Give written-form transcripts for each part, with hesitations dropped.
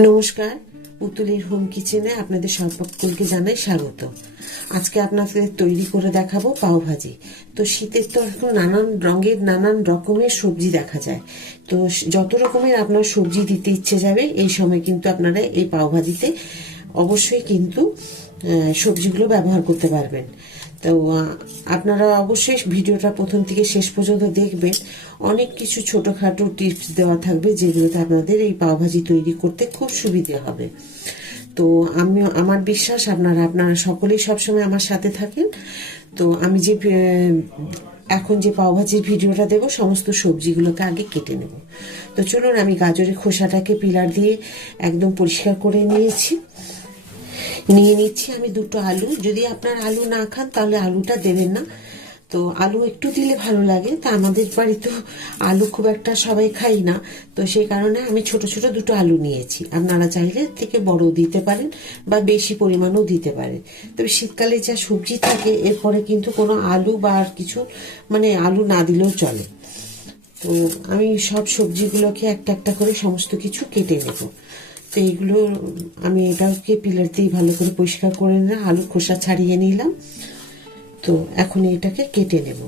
নমস্কার, পুতুলের হোম কিচেনে আপনাদের সকলকে জানাই স্বাগত। আজকে আপনাদের তৈরি করে দেখাবো পাও ভাজি। তো শীতের তো এখন নানান রঙের নানান রকমের সবজি দেখা যায়। তো যত রকমের আপনার সবজি দিতে ইচ্ছে যাবে এই সময় কিন্তু আপনারা এই পাও ভাজিতে অবশ্যই কিন্তু সবজিগুলো ব্যবহার করতে পারবেন। তো আপনারা অবশ্যই ভিডিওটা প্রথম থেকে শেষ পর্যন্ত দেখবেন। অনেক কিছু ছোটোখাটো টিপস দেওয়া থাকবে যেগুলোতে আপনাদের এই পাওভাজি তৈরি করতে খুব সুবিধে হবে। তো আমার বিশ্বাস আপনারা সকলেই সবসময় আমার সাথে থাকেন। তো আমি যে এখন যে পাওভাজির ভিডিওটা দেবো সমস্ত সবজিগুলোকে আগে কেটে নেব। তো চলুন, আমি গাজরের খোসাটাকে পিলার দিয়ে একদম পরিষ্কার করে নিয়ে নিচ্ছি আমি দুটো আলু। যদি আপনার আলু না খান তাহলে আলুটা দেবেন না, তো আলু একটু দিলে ভালো লাগে। তা আমাদের বাড়ি তো আলু খুব একটা সবাই খাই না, তো সেই কারণে আমি ছোট ছোট দুটো আলু নিয়েছি। আপনারা চাইলে থেকে বড় দিতে পারেন বা বেশি পরিমাণও দিতে পারেন। তবে শীতকালে যা সবজি থাকে এরপরে কিন্তু কোনো আলু বা আর কিছু আলু না দিলেও চলে। তো আমি সব সবজিগুলোকে একটা একটা করে সমস্ত কিছু কেটে নেব। তো এইগুলো আমি এটাকে পিলার দিয়ে ভালো করে পরিষ্কার করে নিলাম, আলু খোসা ছাড়িয়ে নিলাম। তো এখন এটাকে কেটে নেব।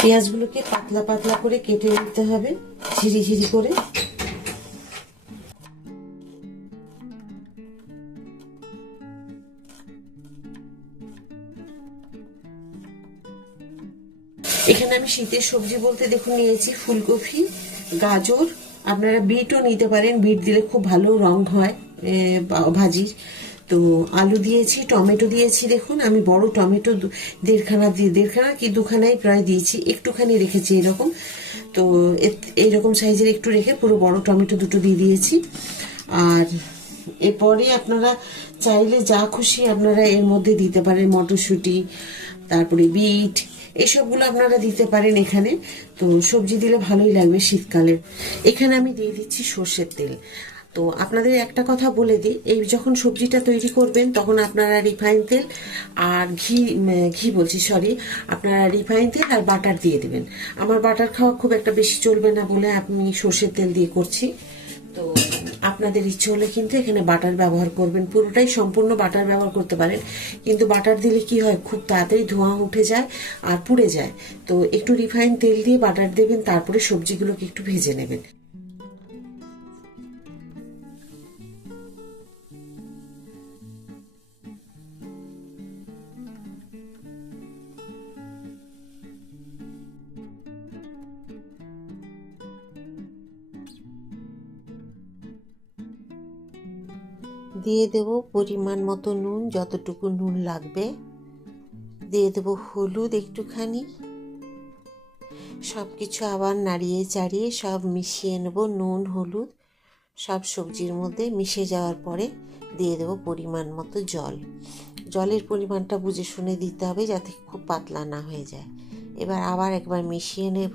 পেঁয়াজগুলোকে পাতলা পাতলা করে কেটে নিতে হবে, ঝিরি করে। এখানে আমি শীতের সবজি বলতে দেখুন নিয়েছি ফুলকপি, গাজর, আপনারা বিটও নিতে পারেন, বিট দিলে খুব ভালো রং হয় ভাজির। তো আলু দিয়েছি, টমেটো দিয়েছি। দেখুন আমি বড় টমেটো দেড়খানা কি দুখানাই প্রায় দিয়েছি, একটুখানি রেখেছি এরকম। তো এইরকম সাইজের একটু রেখে পুরো বড় টমেটো দুটো দিয়ে দিয়েছি। আর এরপরে আপনারা চাইলে যা খুশি আপনারা এর মধ্যে দিতে পারেন, মটরশুঁটি, তারপরে বিট, এসবগুলো আপনারা দিতে পারেন এখানে। তো সবজি দিলে ভালোই লাগবে শীতকালে। এখানে আমি দিয়ে দিচ্ছি সর্ষের তেল। তো আপনাদের একটা কথা বলে দিই, এই যখন সবজিটা তৈরি করবেন তখন আপনারা রিফাইন তেল আর আপনারা রিফাইন তেল আর বাটার দিয়ে দেবেন। আমার বাটার খাওয়া খুব একটা বেশি চলবে না বলে আমি সর্ষের তেল দিয়ে করছি। তো আপনাদের ইচ্ছে হলে কিন্তু এখানে বাটার ব্যবহার করবেন, পুরোটাই সম্পূর্ণ বাটার ব্যবহার করতে পারেন। কিন্তু বাটার দিলে কি হয়, খুব তাড়াতাড়ি ধোঁয়া উঠে যায় আর পুড়ে যায়। তো একটু রিফাইন তেল দিয়ে বাটার দেবেন, তারপরে সবজিগুলোকে একটু ভেজে নেবেন। দিয়ে দেব পরিমাণ মতো নুন, যতটুকু নুন লাগবে। দিয়ে দেব হলুদ একটুখানি। সব কিছু আবার নাড়িয়ে চাড়িয়ে সব মিশিয়ে নেব। নুন হলুদ সব সবজির মধ্যে মিশে যাওয়ার পরে দিয়ে দেব পরিমাণ মতো জল। জলের পরিমাণটা বুঝে শুনে দিতে হবে যাতে খুব পাতলা না হয়ে যায়। এবার আবার একবার মিশিয়ে নেব,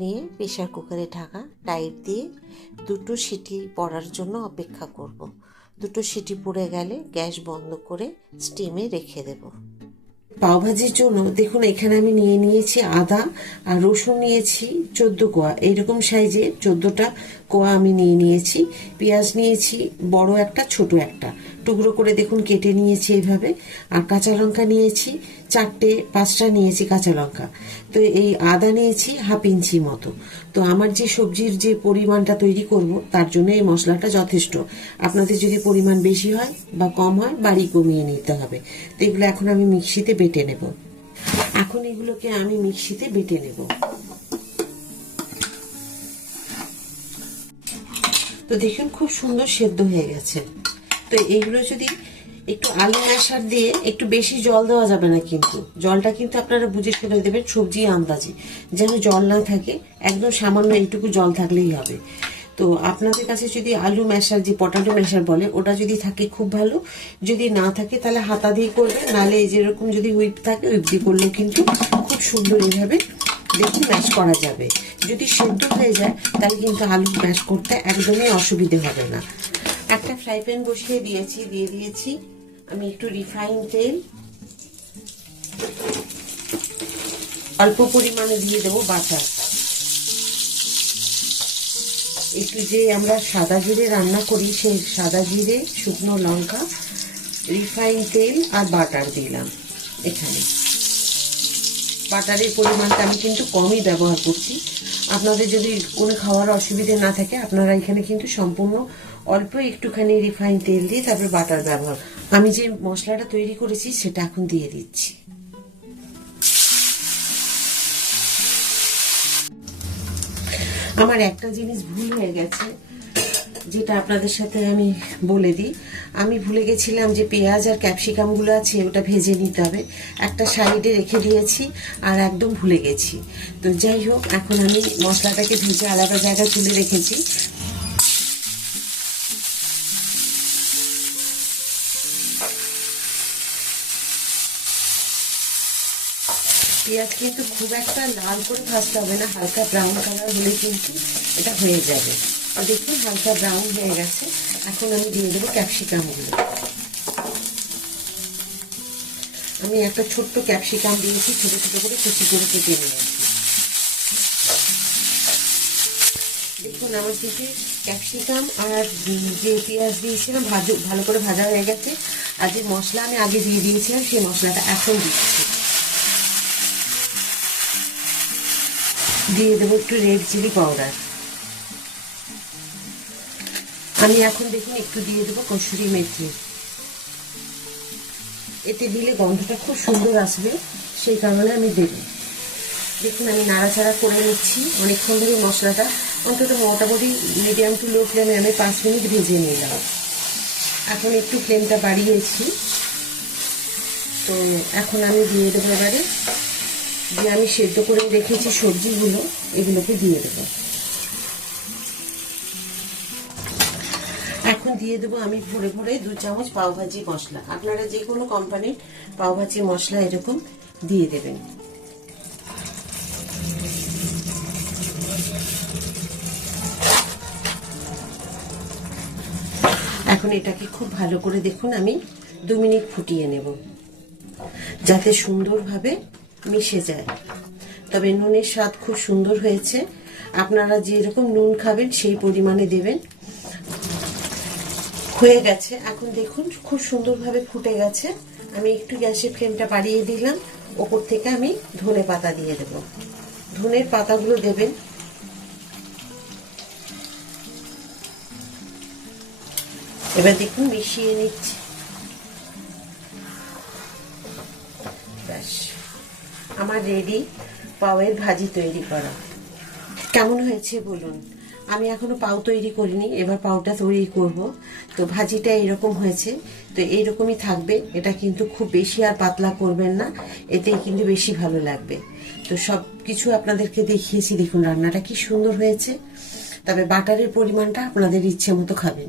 নিয়ে প্রেসার কুকারে ঢাকা টাইট দিয়ে দুটো সিটি পড়ার জন্য অপেক্ষা করব। দুটো সিটি পড়ে গেলে গ্যাস বন্ধ করে স্টিমে রেখে দেব। পাওভাজির জন্য দেখুন এখানে আমি নিয়েছি আদা আর রসুন নিয়েছি 14 কোয়া, এইরকম সাইজে 14টা কোয়া আমি নিয়েছি। পেঁয়াজ নিয়েছি বড় একটা ছোট একটা, টুকরো করে দেখুন কেটে নিয়েছি এইভাবে। আর কাঁচা লঙ্কা নিয়েছি 4-5টা নিয়েছি কাঁচা লঙ্কা। তো এই আদা নিয়েছি হাফ ইঞ্চি মতো। তো আমার যে সবজির যে পরিমাণটা তৈরি করব তার জন্য এই মশলাটা যথেষ্ট। আপনাদের যদি পরিমাণ বেশি হয় বা কম হয় বাড়ি কমিয়ে নিতে হবে। তো এগুলো এখন আমি মিক্সিতে বেটে নেব। এখন এগুলোকে আমি মিক্সিতে বেটে নেব। তো দেখুন খুব সুন্দর সেদ্ধ হয়ে গেছে। তো এইগুলো যদি একটু আলু ম্যাশার দিয়ে একটু বেশি জল দেওয়া যাবে না, কিন্তু জলটা কিন্তু আপনারা বুঝে শুনে দেবেন সবজি আন্দাজে, যেন জল না থাকে, একদম সামান্য এইটুকু জল থাকলেই হবে। তো আপনাদের কাছে যদি আলু ম্যাশার, যে পটাটো ম্যাশার বলে, ওটা যদি থাকে খুব ভালো, যদি না থাকে তাহলে হাতা দিয়ে করবে, নাহলে যেরকম যদি হুইপ থাকে হুইপ দিয়ে করলেও কিন্তু খুব সুন্দর এইভাবে দেখুন ম্যাশ করা যাবে। যদি সেদ্ধ হয়ে যায় তাহলে কিন্তু আলু ম্যাশ করতে একদমই অসুবিধে হবে না। একটা ফ্রাই প্যান বসিয়ে দিয়েছি, দিয়ে দিয়েছি আমি একটু রিফাইন তেল, অল্প পরিমাণে দিয়ে দেবো বাটার, একটু যে আমরা সাদা জিরে রান্না করি সেই সাদা জিরে, শুকনো লঙ্কা, রিফাইন তেল আর বাটার দিলাম। এখানে বাটারের পরিমাণটা আমি কিন্তু কমই ব্যবহার করছি। আপনাদের যদি কোনো খাওয়ার অসুবিধে না থাকে আপনারা এখানে কিন্তু সম্পূর্ণ অল্প একটুখানি রিফাইন তেল দিয়ে তারপরে বাটার ব্যবহার। আমি যে মশলাটা তৈরি করেছি সেটা এখন দিয়ে দিচ্ছি। আমার একটা জিনিস ভুল হয়ে গেছে, যেটা আপনাদের সাথে আমি বলে দিই। আমি ভুলে গেছিলাম যে পেঁয়াজ আর ক্যাপসিকামগুলো আছে ওটা ভেজে নিতে হবে, একটা সাইডে রেখে দিয়েছি আর একদম ভুলে গেছি। তো যাই হোক, এখন আমি মশলাটাকে ভেজে আলাদা জায়গায় তুলে রেখেছি। পেঁয়াজ কিন্তু খুব একটা লাল করে ভাজতে হবে না, হালকা ব্রাউন কালার হলে কিন্তু এটা হয়ে যাবে। দেখুন হালকা ব্রাউন হয়ে গেছে। এখন আমি দিয়ে দেবো ক্যাপসিকামগুলো। আমি একটা ছোট্ট ক্যাপসিকাম দিয়েছি, ছোট ছোট করে কুচি করে কেটে নিয়েছি। দেখুন আমার দিকে ক্যাপসিকাম আর যে পেঁয়াজ দিয়েছিলাম ভালো করে ভাজা হয়ে গেছে। আর যে মশলা আমি আগে দিয়ে দিয়েছিলাম সেই মশলাটা এখন দিচ্ছি। দিয়ে দেবো একটু রেড চিলি পাউডার। আমি এখন দেখুন একটু দিয়ে দেবো কসুরি মেথি। এতে দিলে গন্ধটা খুব সুন্দর আসবে, সেই কারণে আমি দেব। দেখুন আমি নাড়াচাড়া করে নিচ্ছি অনেকক্ষণ ধরে। মশলাটা অন্তত মোটামুটি মিডিয়াম টু লো ফ্লেমে আমি 5 মিনিট ভেজে নিলাম। এখন একটু ফ্লেমটা বাড়িয়েছি। তো এখন আমি দিয়ে দেবো এবারে যে আমি সেদ্ধ করে রেখেছি সবজিগুলো, এগুলোকে দিয়ে দেবো। এখন দিয়ে দেবো আমি ভরে ভরে 2 চামচ পাওভাজি মশলা। আপনারা যে কোনো কোম্পানির পাওভাজি মশলা এরকম দিয়ে দেবেন। এখন এটাকে খুব ভালো করে দেখুন আমি 2 মিনিট ফুটিয়ে নেব, যাতে সুন্দরভাবে মিশে যায়। তবে নুনের স্বাদ খুব সুন্দর হয়েছে। আপনারা যেরকম নুন খাবেন সেই পরিমাণে দেবেন। হয়ে গেছে, এখন দেখুন খুব সুন্দরভাবে ফুটে গেছে। আমি একটু গ্যাসের ফ্লেমটা বাড়িয়ে দিলাম। ওপর থেকে আমি ধনে পাতা দিয়ে দেব। ধনের পাতাগুলো দেবেন। এবার দেখুন মিশিয়ে নিচ্ছি। ব্যাস আমার রেডি পাউয়ের ভাজি তৈরি করা। কেমন হয়েছে বলুন। আমি এখনো পাউ তৈরি করিনি, এবার পাউটা তৈরি করব। তো ভাজিটা এরকম হয়েছে, তো এইরকমই থাকবে। এটা কিন্তু খুব বেশি আর পাতলা করবেন না, এতেই কিন্তু বেশি ভালো লাগবে। তো সব কিছু আপনাদেরকে দেখিয়েছি, দেখুন রান্নাটা কি সুন্দর হয়েছে। তবে বাটারের পরিমাণটা আপনাদের ইচ্ছে মতো খাবেন।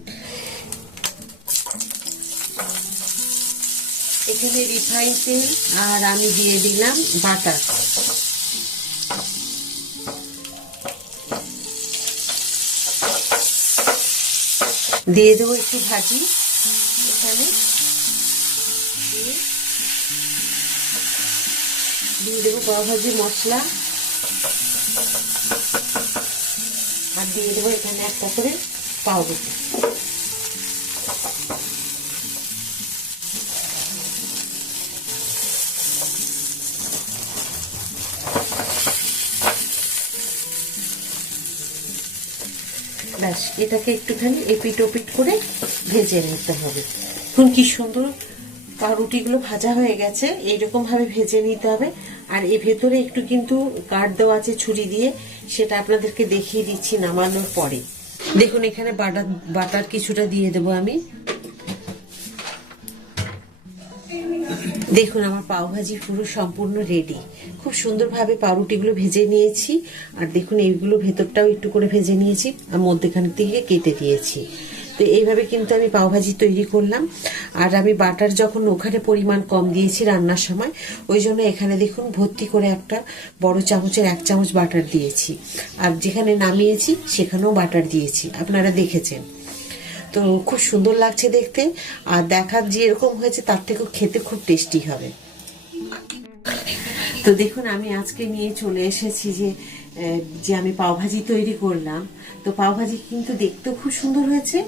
এখানে রিফাইন তেল আর আমি দিয়ে দিলাম বাটার। দিয়ে দেবো একটু ভাজি এখানে, দিয়ে দেবো পাও ভাজি মশলা, আর দিয়ে দেবো এখানে একটা করে পাউরুটি। ব্যাস এটাকে একটুখানি এপিট ওপিট করে ভেজে নিতে হবে। এখন কি সুন্দর পাউরুটিগুলো ভাজা হয়ে গেছে, এইরকম ভাবে ভেজে নিতে হবে। আর এর ভেতরে একটু কিন্তু কাট দেওয়া আছে ছুরি দিয়ে, সেটা আপনাদেরকে দেখিয়ে দিচ্ছি নামানোর পরে। দেখুন এখানে বাটার কিছুটা দিয়ে দেবো আমি। দেখুন আমার পাওভাজি পুরো সম্পূর্ণ রেডি। খুব সুন্দরভাবে পাউরুটিগুলো ভেজে নিয়েছি, আর দেখুন এইগুলো ভেতরটাও একটু করে ভেজে নিয়েছি আর মধ্যেখান থেকে কেটে দিয়েছি। তো এইভাবে কিন্তু আমি পাওভাজি তৈরি করলাম। আর আমি বাটার যখন ওখানে পরিমাণ কম দিয়েছি রান্নার সময়, ওই জন্য এখানে দেখুন ভর্তি করে একটা বড় চামচের 1 চামচ বাটার দিয়েছি। আর যেখানে নামিয়েছি সেখানেও বাটার দিয়েছি, আপনারা দেখেছেন। তো খুব সুন্দর লাগছে দেখতে, আর দেখার যেরকম হয়েছে তার থেকেও খেতে খুব টেস্টি হবে। তো দেখুন আমি আজকে নিয়ে চলে এসেছি যে আমি পাওভাজি তৈরি করলাম। তো পাওভাজি কিন্তু দেখতেও খুব সুন্দর হয়েছে,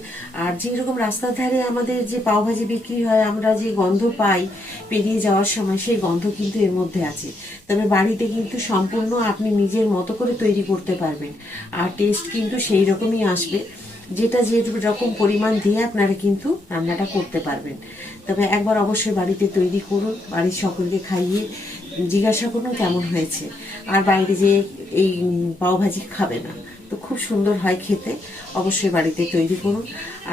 আর যেরকম রাস্তার ধারে আমাদের যে পাওভাজি বিক্রি হয় আমরা যে গন্ধ পাই পেরিয়ে যাওয়ার সময়, সেই গন্ধ কিন্তু এর মধ্যে আছে। তবে বাড়িতে কিন্তু সম্পূর্ণ আপনি নিজের মতো করে তৈরি করতে পারবেন, আর টেস্ট কিন্তু সেই রকমই আসবে, যেটা যে রকম পরিমাণ দিয়ে আপনারা কিন্তু রান্নাটা করতে পারবেন। তবে একবার অবশ্যই বাড়িতে তৈরি করুন, বাড়ির সকলকে খাইয়ে জিজ্ঞাসা করুন কেমন হয়েছে। আর বাইরে যে এই পাওভাজি খাবে না, তো খুব সুন্দর হয় খেতে। অবশ্যই বাড়িতে তৈরি করুন।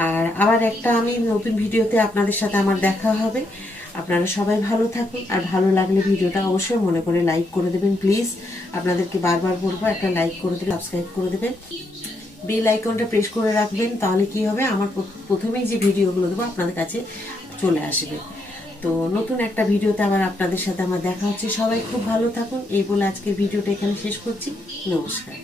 আর আবার একটা আমি নতুন ভিডিওতে আপনাদের সাথে আমার দেখা হবে। আপনারা সবাই ভালো থাকুন, আর ভালো লাগলে ভিডিওটা অবশ্যই মনে করে লাইক করে দেবেন প্লিজ। আপনাদেরকে বারবার বলবো একটা লাইক করে দেবেন, সাবস্ক্রাইব করে দেবেন, বেল আইকনটা প্রেস করে রাখবেন। তাহলে কি হবে, আমার প্রথমেই যে ভিডিওগুলো দেবো আপনাদের কাছে চলে আসবে। তো নতুন একটা ভিডিওতে আবার আপনাদের সাথে আমার দেখা হচ্ছে। সবাই খুব ভালো থাকুন, এই বলে আজকের ভিডিওটা এখানে শেষ করছি। নমস্কার।